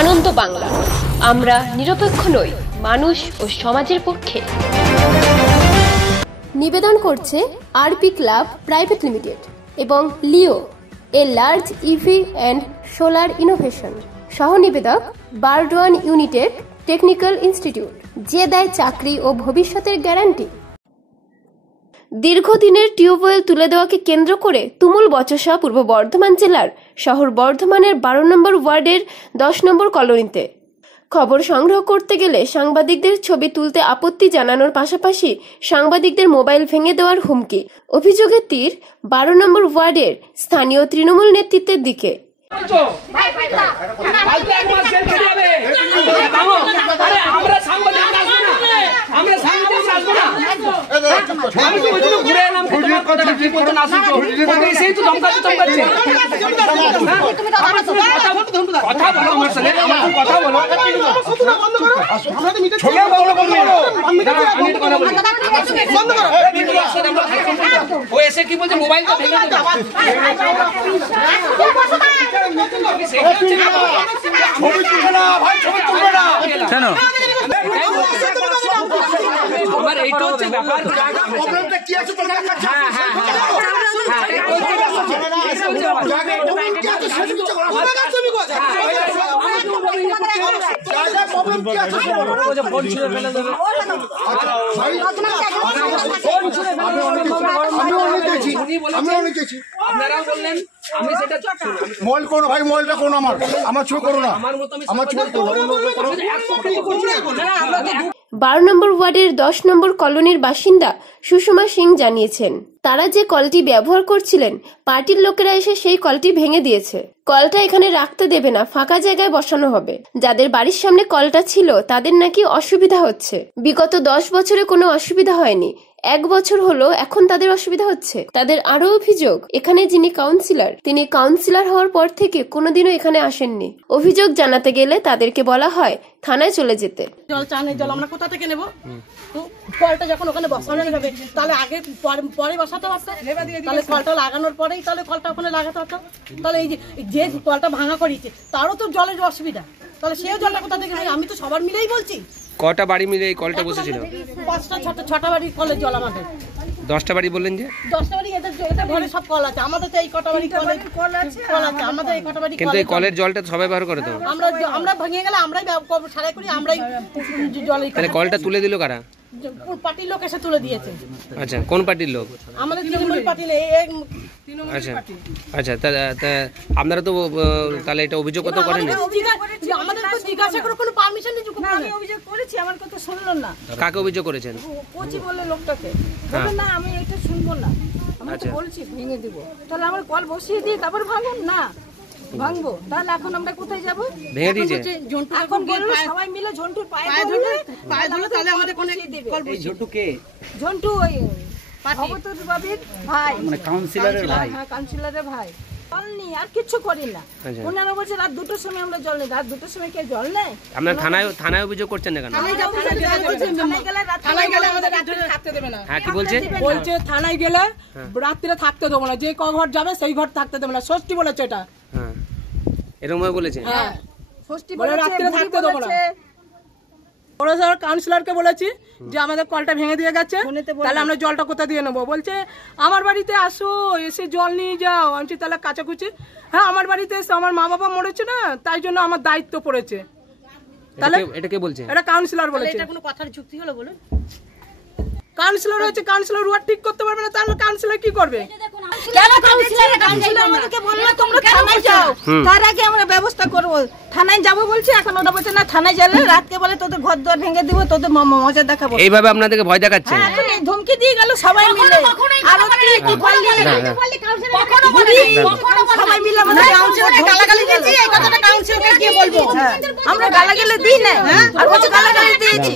আনন্দ বাংলা, আমরা নিরপেক্ষ নই, মানুষ ও সমাজের পক্ষে। নিবেদন করছে আরপি ক্লাব প্রাইভেট লিমিটেড এবং Leo, a large EV and solar innovation. সহ নিবেদক বারডোয়ান ইউনিটেক টেকনিক্যাল ইনস্টিটিউট, যে দেয় চাকরি ও ভবিষ্যতের গ্যারান্টি। দীর্ঘদিনের টিউবওয়েল তুলে দেওয়াকে কেন্দ্র করে তুমুল বচসা পূর্ব বর্ধমান জেলার শহর বর্ধমানের 12 নম্বর ওয়ার্ডের 10 নম্বর কলোনিতে। খবর সংগ্রহ করতে গেলে সাংবাদিকদের ছবি তুলতে আপত্তি জানানোর পাশাপাশি সাংবাদিকদের মোবাইল ভেঙে দেওয়ার হুমকি। অভিযোগের তীর 12 নম্বর ওয়ার্ডের স্থানীয় তৃণমূল নেতৃত্বের দিকে। কি বলছে মোবাইল কেন আমার এইটা হচ্ছে ব্যাপার। আপনারাও বললেন আমি সেটা মোবাইল করো ভাই, মোবাইলটা করো আমার ছবি করো না, আমার ছবি করো। 12 নম্বর ওয়ার্ডের 10 নম্বর কলোনির বাসিন্দা সুষমা সিং জানিয়েছেন, তারা যে কলটি ব্যবহার করছিলেন পার্টির লোকেরা এসে সেই কলটি ভেঙে দিয়েছে। কলটা এখানে রাখতে দেবে না, ফাঁকা জায়গায় বসানো হবে। যাদের বাড়ির সামনে কলটা ছিল তাদের নাকি অসুবিধা হচ্ছে। বিগত 10 বছরে কোনো অসুবিধা হয়নি, 1 বছর হলো এখন তাদের অসুবিধা হচ্ছে। তাদের আরো অভিযোগ, এখানে যিনি কাউন্সিলর তিনি কাউন্সিলর হওয়ার পর থেকে কোনোদিনও এখানে আসেননি। অভিযোগ জানাতে গেলে তাদেরকে বলা হয় থানায় চলে যেতে। জল চানের জল আমরা কোথা থেকে নেবো? কলটা যখন ওখানে বসানো হবে তাহলে আগে পরে বসাতে পারতো, তাহলে কলটা লাগানোর পরেই তাহলে কলটা ওখানে লাগাতে হতো। তাহলে এই যে কলটা ভাঙা করিয়েছে তারও তো জলের অসুবিধা, তাহলে সেও জলটা কোথা থেকে? আমি তো সবার মিলেই বলছি। কটা বাড়ি মিলে এই কলটা বসেছিল? 5টা 6টা বাড়ির কলের জল আমাদের। 10টা বাড়ি বললেন যে? 10টা বাড়ি এদের ঘরে সব কল আছে, আমাদের তো এই কটা বাড়ি কল আছে আমাদের এই কটা বাড়ি। কিন্তু এই কলের জলটা সবাই ব্যবহার করে তো? আমরা ভেঙে গেলে আমরাই সারাই করি, আমরাই জলে। তাহলে কলটা তুলে দিল কারা? পার্টির লোক এসে তুলে দিয়েছে। আচ্ছা, কোন পার্টির লোক? আমাদের তৃণমূল পার্টি। আচ্ছা আচ্ছা, আপনারা তো তাহলে এটা অভিযোগ কত করেন? আমাদের তো জিজ্ঞাসা করে কোনো পারমিশন নেই। আমি অভিযোগ করেছি, আমার কথা শুনলো না। কাকে অভিযোগ করেছেন? কোচি বলে লোকটাকে। না আমি এটা শুনবো না, আমি তো বলছি ভেঙে দিব। তাহলে আমরা কল বসিয়ে দিই তারপর ভাঙুন না, ভাঙবো। তাহলে এখন আমরা কোথায় যাবো? ভেঙে দিয়েছে এখন সবাই মিলে ঝন্টুর পায়ে ধরলে তাহলে আমাদের কোন কল বসিয়ে। ঝন্টু কে? ঝন্টু ওই ভবতোষ বাবির ভাই, মানে কাউন্সিলরের ভাই। হ্যাঁ, কাউন্সিলরের ভাই। জল নি আর কিছু করি না। ওনারা বলছে রাত 2টার সময় আমরা জল নেই। রাত 2টার সময় কে জল নেয়? আপনারা থানায় অভিযোগ করছেন না কেন? থানায় গেলে আমাদের রাত্রে থাকতে দেবে না। হ্যাঁ, কি বলছে? বলছে থানায় গেলে রাত্রে থাকতে দেবো না, যে ঘর যাবে সেই ঘর থাকতে দেবে না। ষষ্ঠী বলেছে এটা। হ্যাঁ, এরকম বলেছে। হ্যাঁ, ষষ্ঠী বলে রাত্রে থাকতে দেবো না। কাউন্সিলরকে বলেছি যে আমাদের কলটা ভেঙে দিয়ে গেছে, তাহলে আমরা জলটা কোথা দিয়ে নেবো? বলছে আমার বাড়িতে আসো, এসে জল নিয়ে যাও। আমি তাহলে কাচাকুচি, হ্যাঁ আমার বাড়িতে এসে আমার মা বাবা মরেছে না, তাই জন্য আমার দায়িত্ব পড়েছে। তাহলে এটা কে বলছে? এটা কাউন্সিলর বলেছে। এটা কোনো কথার যুক্তি হলো বলুন? কাউন্সিলর হচ্ছে, কাউন্সিলর ওয়ার্ড ঠিক করতে পারবে না, তাহলে কাউন্সিলর কি করবে? কেন কাউন্সিলর আমাদেরকে বললো তোমরা থানায় যাও, তার আগে আমরা ব্যবস্থা করবো। থানায় যাবো বলছি, এখন ওটা বলছে না থানায় গেলে রাতকে বলে তোদের ঘর দর ভেঙে দিব, তোদের মজা দেখাবো। এইভাবে আপনাদেরকে ভয় দেখাচ্ছে? হ্যাঁ, এখন এই ধমকি দিয়ে গেল সবাই মিলে। আরো সবাই মিলে আমাদের কাউন্সিলরকে গালাগালি দিয়েছি। এই কথাটা কাউন্সিলরকে কি বলবো? আমরা গালাগালি দিই না, আর বলছে গালাগালি দিয়েছি।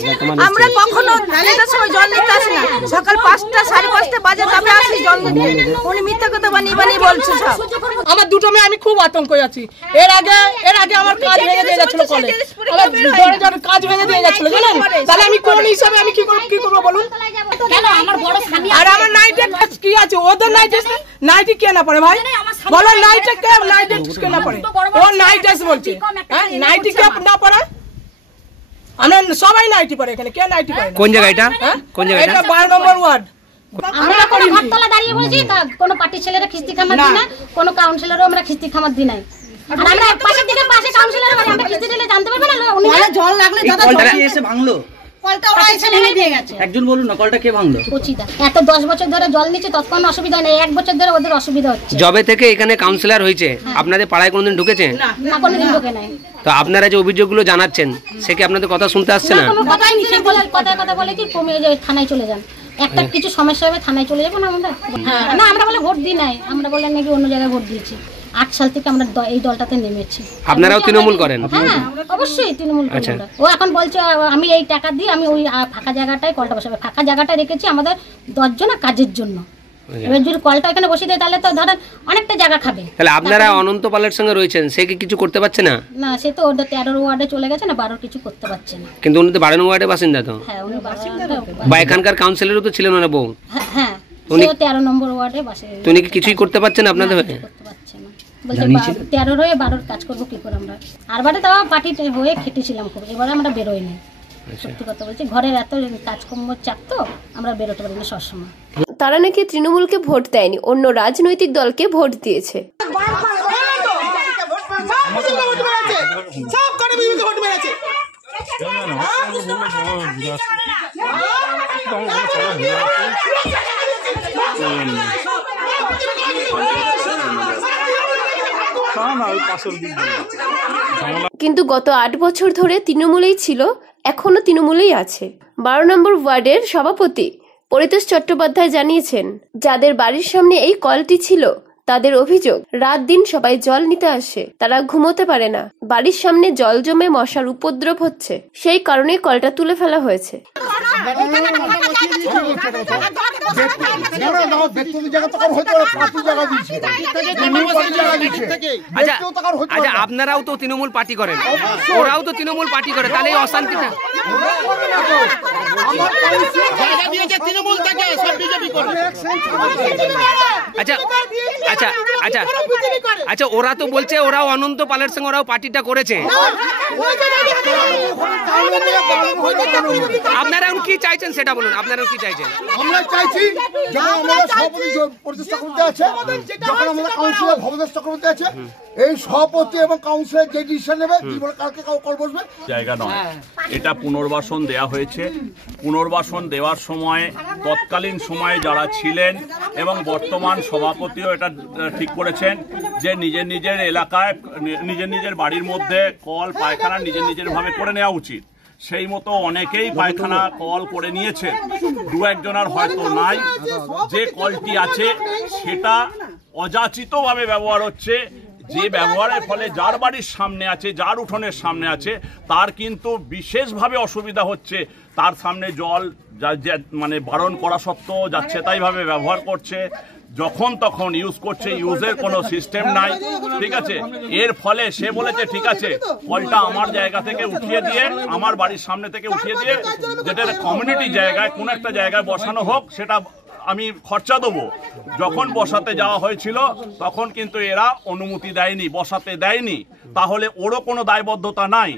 আমরা কখনো 2টার সময় জল নিতে আসি না, সকাল 5টা 5:30 বাজে তবে আসি জল নিতে। উনি মিথ্যা কথা বানিয়ে বলছে সব। আমার দুটো মেয়ে, আমি খুব আতঙ্কে আছি। এর আগে আমার কাজ ভেঙে দিয়ে যাচ্ছিল কলে, আমার কাজ ভেঙে দিয়ে যাচ্ছিল জানেন। তাহলে আমি কোন হিসাবে আমি কি করবো বলুন? কেন আমার বড় স্বামী আর আমার নাইটে কি আছে? ওদের নাইটি কে না পড়ে ভাই? বলো নাইটে কে না পড়ে, ও নাইট ড্রেস বলছে, হ্যাঁ নাইটি কে না পড়ে? আমরা সবাই নাইটি পড়ে এখানে, কে নাইটি পড়ে? কোন জায়গাটা? কোন জায়গাটা? এটা 12 নম্বর ওয়ার্ড। আমরা কোনো ঘরতলা দাঁড়িয়ে বলছি, কোনো পার্টির ছেলেরা খিস্তি খামার দিই না, কোনো কাউন্সিলরও আমরা খিস্তি খামার দিই নাই। আর আমরা পাশের দিকে পাশে কাউন্সিলর বাড়ি, আমরা খিস্তি দিলে জানতে পারবে না উনি জল লাগলে দাদা কলটা কি এসে ভাঙলো? কলটা ওরা এসে ভেঙে দিয়ে গেছে। একজন বলুন না কলটা কে ভাঙলো? কচিদা এত 10 বছর ধরে জল নিচ্ছে, তৎক্ষণ অসুবিধা নেই, 1 বছর ধরে ওদের অসুবিধা হচ্ছে। জবে থেকে এখানে কাউন্সিলর হয়েছে, আপনাদের পাড়ায় কোনোদিন ঢুকেছে? না কোনোদিন ঢোকে নাই। তো আপনারা যে অভিযোগগুলো জানাচ্ছেন সে কি আপনাদের কথা শুনতে আসছে না? কোনো কথাই নিষেধ বলে, কথা বলে কি কমিয়ে যায়, থানায় চলে যান, একটা কিছু সমস্যা হবে থানায় চলে যাবো না আমরা। না আমরা বলে ভোট দিই নাই, আমরা বলে নাকি অন্য জায়গায় ভোট দিয়েছি। 8 সাল থেকে আমরা এই দলটাতে নেমেছি। আপনারাও তৃণমূল করেন? হ্যাঁ অবশ্যই তৃণমূল করি আমরা। ও এখন বলছে আমি এই টাকা দিয়ে আমি ওই ফাঁকা জায়গাটায় কলটা বসাবো, ফাঁকা জায়গাটা রেখেছি আমাদের 10 জনের কাজের জন্য। এবার যদি কলটা এখানে বসিয়ে দেয় তাহলে তো ধরেন অনেকটা জায়গা খাবে। তাহলে আপনারা অনন্ত পালের সঙ্গে রয়েছেন, সে কি কিছু করতে পারছে না? না সে তো ওদের 13 ওয়ার্ডে চলে গেছে না, 12 কিছু করতে পারছে না। কিন্তু উনি তো 12 ওয়ার্ডের বাসিন্দা তো। হ্যাঁ উনি বা এখানকার কাউন্সিলরও তো ছিলেন না বউ। হ্যাঁ উনি 13 নম্বর ওয়ার্ডে বাসে। তো উনি কি কিছুই করতে পারছেন আপনাদের হয়ে? করতে পারছে না, বলছে 13 হয়ে 12 কাজ করবো কি করে আমরা। আর বারে তাও পার্টি হয়ে খেটেছিলাম খুব, এবারে আমরা বেরোইনি। সত্যি কথা বলছি, ঘরের এত কাজকর্ম চাপ তো আমরা বেরোতে পারি না সবসময়। তারা নাকি তৃণমূলকে ভোট দেয়নি, অন্য রাজনৈতিক দলকে ভোট দিয়েছে। কিন্তু গত 8 বছর ধরে তৃণমূলেই ছিল, এখনো তৃণমূলেই আছে। 12 নম্বর ওয়ার্ডের সভাপতি পরিতোষ চট্টোপাধ্যায় জানিয়েছেন, যাদের বাড়ির সামনে এই কলটি ছিল তাদের অভিযোগ রাত দিন সবাই জল নিতে আসে, তারা ঘুমোতে পারে না, বাড়ির সামনে জল জমে মশার উপদ্রব হচ্ছে, সেই কারণে কলটা তুলে ফেলা হয়েছে। আচ্ছা আপনারাও তো তৃণমূল পার্টি করেন, ওরাও তো তৃণমূল পার্টি করে, তাহলে এই অশান্তিটা আচ্ছা আচ্ছা আচ্ছা আচ্ছা ওরা তো বলছে ওরাও অনন্ত পালের সঙ্গে ওরাও পার্টিটা করেছে। আপনারা কি চাইছেন সেটা বলুন, আপনারা কি চাইছেন? আমরা চাইছি যখন আমাদের সভাপতি পরিতোষ চক্রবর্তী আছে, যখন আমাদের কাউন্সিলর ভবদেশ চক্রবর্তী আছে, এই সভাপতি এবং কাউন্সিলর যে ডিসিশন নেবে জীবনে কালকে কল বসবে জায়গা নয়, এটা পুনর্বাসন দেয়া হয়েছে। পুনর্বাসন দেওয়ার সময় তৎকালীন সময়ে যারা ছিলেন এবং বর্তমান সভাপতিও এটা ঠিক করেছেন যে নিজের নিজের এলাকায় নিজের নিজের বাড়ির মধ্যে কল পায়খানা নিজের নিজের ভাবে করে নেওয়া উচিত। সেই মতো অনেকেই পায়খানা কল করে নিয়েছে, 2-1 জনের হয়তো নাই। যে কলটি আছে সেটা অযাচিতভাবে ব্যবহার হচ্ছে, যে ব্যবহারের ফলে যার বাড়ির সামনে আছে, যার উঠোনের সামনে আছে, তার কিন্তু বিশেষভাবে অসুবিধা হচ্ছে। তার সামনে জল মানে বারণ করা সত্ত্বেও যাচ্ছে তাই ভাবে ব্যবহার করছে, যখন তখন ইউজ করছে, ইউজের কোনো সিস্টেম নাই। ঠিক আছে, এর ফলে সে বলেছে ঠিক আছে কলটা আমার জায়গা থেকে উঠিয়ে দিয়ে, আমার বাড়ির সামনে থেকে উঠিয়ে দিয়ে, যেটা কমিউনিটি জায়গায় কোনো একটা জায়গায় বসানো হোক, সেটা আমি খরচা দেবো। যখন বসাতে যাওয়া হয়েছিল তখন কিন্তু এরা অনুমতি দেয়নি, বসাতে দেয়নি, তাহলে ওরও কোনো দায়বদ্ধতা নাই।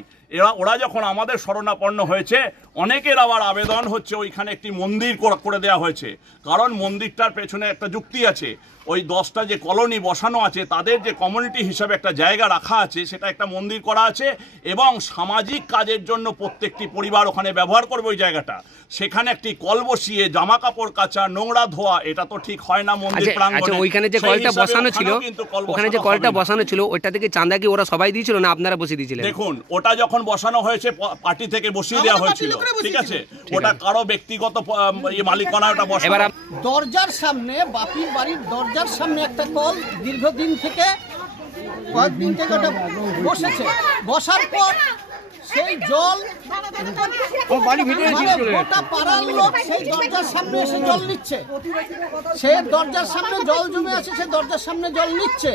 ওরা যখন আমাদের শরণাপন্ন হয়েছে, অনেকের আবার আবেদন হচ্ছে ওইখানে একটি মন্দির করে দেওয়া হয়েছে, কারণ মন্দিরটার পেছনে একটা যুক্তি আছে। ওই 10টা যে কলোনি বসানো আছে তাদের যে কমিউনিটি হিসাবে একটা জায়গা রাখা আছে, সেটা একটা মন্দির করা আছে, এবং সামাজিক কাজের জন্য প্রত্যেকটি পরিবার ওখানে ব্যবহার করবে ওই জায়গাটা। সেখানে একটি কল বসিয়ে জামা কাপড় কাচা, নোংরা ধোয়া, এটা তো ঠিক হয় না মন্দির প্রাঙ্গণে। ওইখানে যে কলটা বসানো ছিল, ওখানে যে কলটা বসানো ছিল ওইটা থেকে চাঁদা কি ওরা সবাই দিয়েছিল না আপনারা বসিয়ে দিয়েছিলেন? দেখুন, ওটা যখন বসানো হয়েছে পার্টি থেকে বসিয়ে দেওয়া হয়েছিল, ঠিক আছে, ওটা কারো ব্যক্তিগত মালিকানা, ওটা বসানো। দরজার সামনে, বাপির বাড়ির দরজার সামনে একটা কল দীর্ঘদিন থেকে কয়েকদিন থেকে ওটা বসেছে। বসার পর সেই জল গোটা পাড়ার লোক সেই দরজার সামনে এসে জল নিচ্ছে, সে দরজার সামনে জল জমে আছে, সে দরজার সামনে জল নিচ্ছে।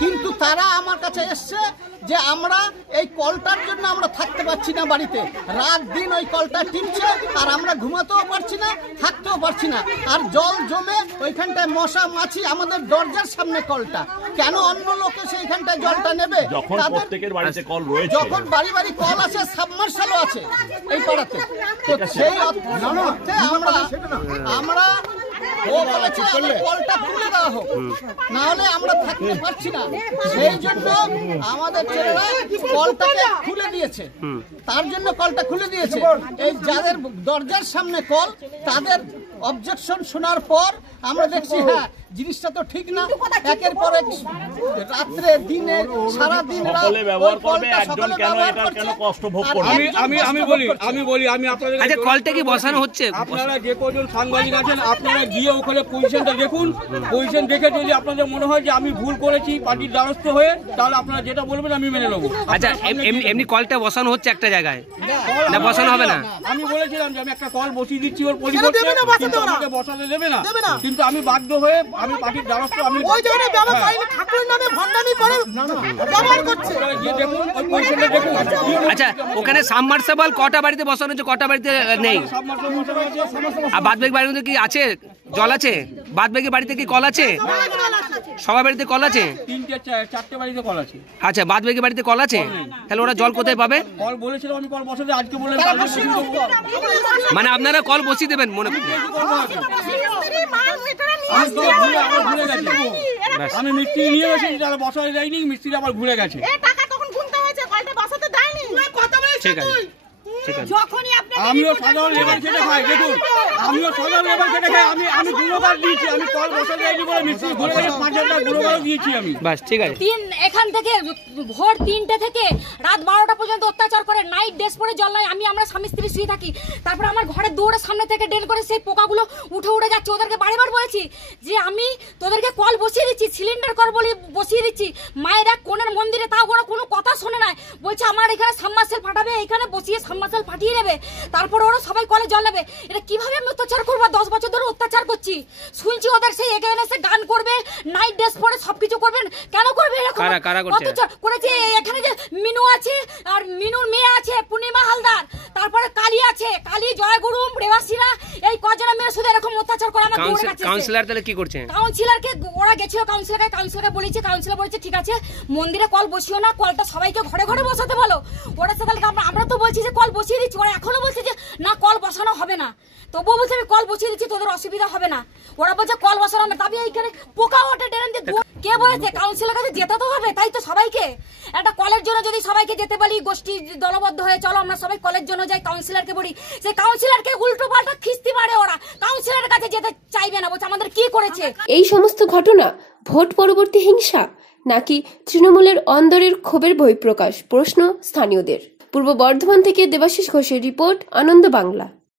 কিন্তু তারা আমার কাছে এসছে যে আমরা এই কলটার জন্য আমরা থাকতে পারছি না বাড়িতে, রাত দিন ওই কলটা টিপছে আর আমরা ঘুমাতেও পারছি না, থাকতেও পারছি না। আর জল জমে ওইখানটায় মশা মাছি, আমাদের দরজার সামনে কলটা, কেন অন্য লোকে সেইখানটায় জলটা নেবে? যখন বাড়ি বাড়ি কল আছে, সাবমার্শালও আছে এই পাড়াতে, তো সেই অর্থে আমরা ও বলেছে কলটা তুলে দেওয়া হোক, না হলে আমরা থাকতে পারছি না। সেই জন্য আমাদের ছেলেরা কলটাকে খুলে দিয়েছে, তার জন্য কলটা খুলে দিয়েছে। এই যাদের দরজার সামনে কল, তাদের অবজেকশন শোনার পর আমরা দেখছি হ্যাঁ জিনিসটা তো ঠিক না, একের পর এক রাত্রে দিনে সারা দিন সকলে ব্যবহার করবে, একজন কেন এটার কেন কষ্ট ভোগ করবে? আমি বলি আপনাদের, আচ্ছা কলটা কি বসানো হচ্ছে? আপনারা যে কজন সাংবাদিক আছেন, আপনারা গিয়ে ওখানে পজিশনটা দেখুন, পজিশন দেখে যদি আপনাদের মনে হয় যে আমি ভুল করেছি পার্টির দ্বারস্থ হয়ে, তাহলে আপনারা যেটা বলবেন আমি মেনে নেবো। আচ্ছা এমনি কলটা বসানো হচ্ছে একটা জায়গায়, না বসানো হবে না? আমি বলেছিলাম যে আমি একটা কল বসিয়ে দিচ্ছি ওর পরিবর্তে, কিন্তু আমাকে বসাতে দেবে না, কিন্তু আমি বাধ্য হয়ে আমি পার্টির দ্বারস্থ, আমি ওই জায়গায় ঠাকুরের নামে ভণ্ডামি করে ব্যবহার করছে। দেখুন ওই পজিশনটা দেখুন। আচ্ছা ওখানে সাবমার্সিবল কটা বাড়িতে বসানো হচ্ছে, কটা বাড়িতে নেই? আর বাদবাকি বাড়িতে কি আছে, জল আছে? বাদবাকি বাড়িতে কি কল আছে? সবার বাড়িতে কল আছে? 3-4টে বাড়িতে কল আছে। আচ্ছা বাদবাকি বাড়িতে কল আছে, তাহলে ওরা জল কোথায় পাবে? কল বলেছিলাম আমি, কল বসাতে, আজকে বললেন মানে আপনারা কল বসিয়ে দেবেন মনে করতে? আমি মিস্ত্রি নিয়ে গেছি, যারা বসাতে যায়নি, মিস্ত্রি আবার ঘুরে গেছে। ঠিক আছে, আমিও সাধারণ লেবার খেটে খাই, দেখুন আমিও সাধারণ লেবার খেটে খাই, আমি গুণগার দিয়েছি, আমি কল বসাতে যাইনি বলে মিস্ত্রি ঘুরে গেছে, 5,000 টাকা গুণগারও দিয়েছি আমি। বাস ঠিক আছে। এখান থেকে ভোর 3টে থেকে রাত 12টা পর্যন্ত অত্যাচার করে, নাইট ড্রেস পরে জল নাই, আমরা স্বামী স্ত্রী শুয়ে থাকি। তারপর আমার ঘরের দৌড়ে সামনে থেকে ডেল করে সেই পোকাগুলো উঠে যাচ্ছে। ওদেরকে বারবার বলেছি যে আমি তোদেরকে কল বসিয়ে দিচ্ছি, সিলিন্ডার কল বলে বসিয়ে দিচ্ছি। মায়েরা কোনের মন্দিরে, তাও ওরা কোনো কথা শোনে না, বলছে আমার এখানে সাবমার্সেল ফাটাবে, এখানে বসিয়ে সাবমার্সেল ফাটিয়ে নেবে, তারপর ওরা সবাই কলে জল নেবে। এটা কিভাবে আমি অত্যাচার করবো? 10 বছর ধরে অত্যাচার করছি, শুনছি ওদের সেই এগেইনস্টে গান করবে, নাইট ড্রেস পরে সবকিছু করবেন, কেন করবে এরকম? অত্যাচার করেছে। এখানে যে মিনু আছে, আর মিনুর মেয়ে আছে পূর্ণিমা হালদার, তারপরে কালী আছে, কালী, জয়গুরু, রেবাসিরা, এই কজনের মেয়ে শুধু এরকম অত্যাচার করে আমার দৌড়ে গেছে। কাউন্সিলর তাহলে কি করছে? কাউন্সিলরকে ওরা গেছিল, কাউন্সিলরকে বলেছে, কাউন্সিলর বলেছে ঠিক আছে মন্দিরে কল বসিও না, কলটা সবাইকে ঘরে ঘরে বসাতে বলো। ওরা তাহলে আমরা তো বলছি যে কল বসিয়ে দিচ্ছি, ওরা এখনো বলছে যে না কল বসানো হবে না। তবুও বলছে আমি কল বসিয়ে দিচ্ছি, তোদের অসুবিধা হবে না। ওরা বলছে কল বসানো হবে, তবে এইখানে পোকা ওঠে ড্রেন দিয়ে। কে বলেছে? কাউন্সিলের কাছে যেতে তো হবে, তাই তো সবাইকে একটা কলের জন্য যদি সবাইকে যেতে বলি, গোষ্ঠী দলবদ্ধ হয়ে চলো আমরা সবাই কলের জন্য যাই, কাউন্সিলরকে বলি, সেই কাউন্সিলরকে উল্টো পাল্টা খিস্তি মারে, ওরা কাউন্সিলরের কাছে যেতে চাইবে না, বলছে আমাদের কি করেছে। এই সমস্ত ঘটনা ভোট পরবর্তী হিংসা নাকি তৃণমূলের অন্দরের ক্ষোভের বহিঃপ্রকাশ? প্রশ্ন স্থানীয়দের। পূর্ব বর্ধমান থেকে দেবাশিস ঘোষের রিপোর্ট, আনন্দ বাংলা।